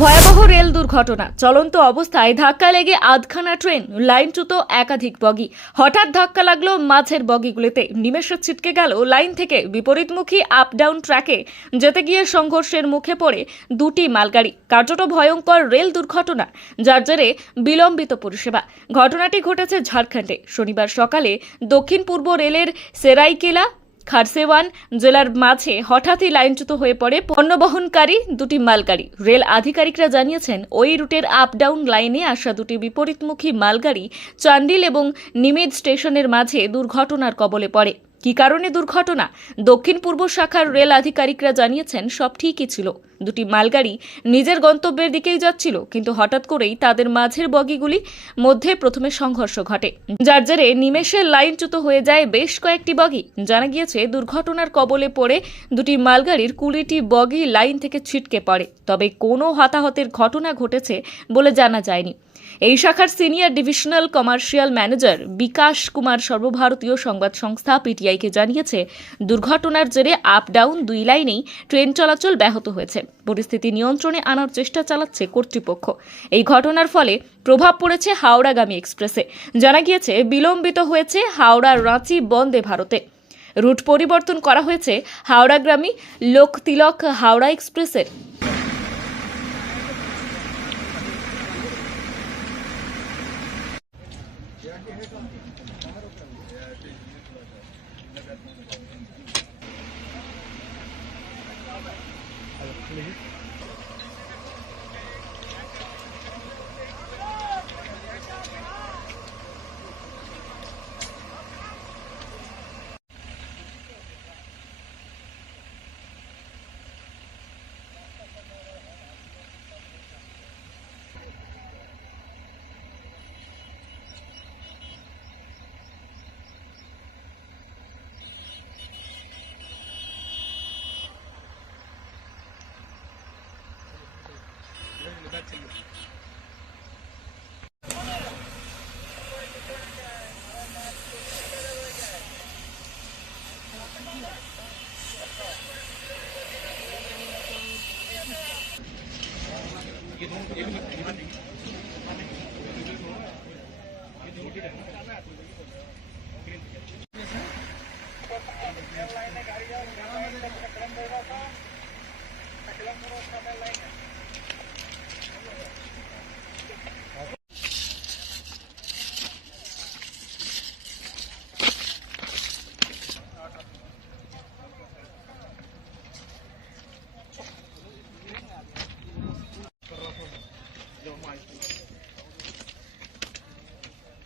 ভয়াবহ রেল দুর্ঘটনা। চলন্ত অবস্থায় ধাক্কা লেগে আধখানা ট্রেন লাইনচ্যুত একাধিক বগি। হঠাৎ ধাক্কা লাগল মাঝের বগিগুলিতে। নিমেষে ছিটকে গেল লাইন থেকে বিপরীতমুখী আপ ডাউন ট্র্যাকে। যেতে গিয়ে সংঘর্ষের মুখে পড়ে দুটি মালগাড়ি। কার্যত ভয়ঙ্কর রেল দুর্ঘটনা, যার জেরে বিলম্বিত পরিষেবা। ঘটনাটি ঘটেছে ঝাড়খণ্ডে। শনিবার সকালে দক্ষিণ পূর্ব রেলের সেরাইকেলা খারসেওয়ান জেলার মাঝে হঠাৎই লাইনচ্যুত হয়ে পড়ে পণ্যবহনকারী দুটি মালগাড়ি। রেল আধিকারিকরা জানিয়েছেন, ওই রুটের আপ ডাউন লাইনে আসা দুটি বিপরীতমুখী মালগাড়ি চান্ডিল এবং নিমেজ স্টেশনের মাঝে দুর্ঘটনার কবলে পড়ে। কি কারণে দুর্ঘটনা? দক্ষিণ পূর্ব শাখার রেল আধিকারিকরা জানিয়েছেন, সব ঠিকই ছিল। দুটি মালগাড়ি নিজের গন্তব্যের দিকেই যাচ্ছিল, কিন্তু হঠাৎ করেই তাদের মাঝের বগিগুলি মধ্যে প্রথমে সংঘর্ষ ঘটে। যার জেরে নিমেষের লাইনচ্যুত হয়ে যায় বেশ কয়েকটি বগি। জানা গিয়েছে, দুর্ঘটনার কবলে পড়ে দুটি মালগাড়ির কুড়িটি বগি লাইন থেকে ছিটকে পড়ে, তবে কোনো হতাহতের ঘটনা ঘটেছে বলে জানা যায়নি। এই শাখার senior divisional commercial manager Bikash Kumar সর্বভারতীয় সংবাদ সংস্থা পিটিআইকে জানিয়েছে, দুর্ঘটনার জেরে আপ ডাউন দুই লাইনেই ট্রেন চলাচল ব্যাহত হয়েছে। পরিস্থিতি নিয়ন্ত্রণে আনার চেষ্টা চালাচ্ছে কর্তৃপক্ষ। এই ঘটনার ফলে প্রভাব পড়েছে হাওড়াগামী এক্সপ্রেসে। জানা গিয়েছে, বিলম্বিত হয়েছে হাওড়া রাঁচি বন্দে ভারতে। রুট পরিবর্তন করা হয়েছে হাওড়াগ্রামী লোকতিলক হাওড়া এক্সপ্রেসের। please 이게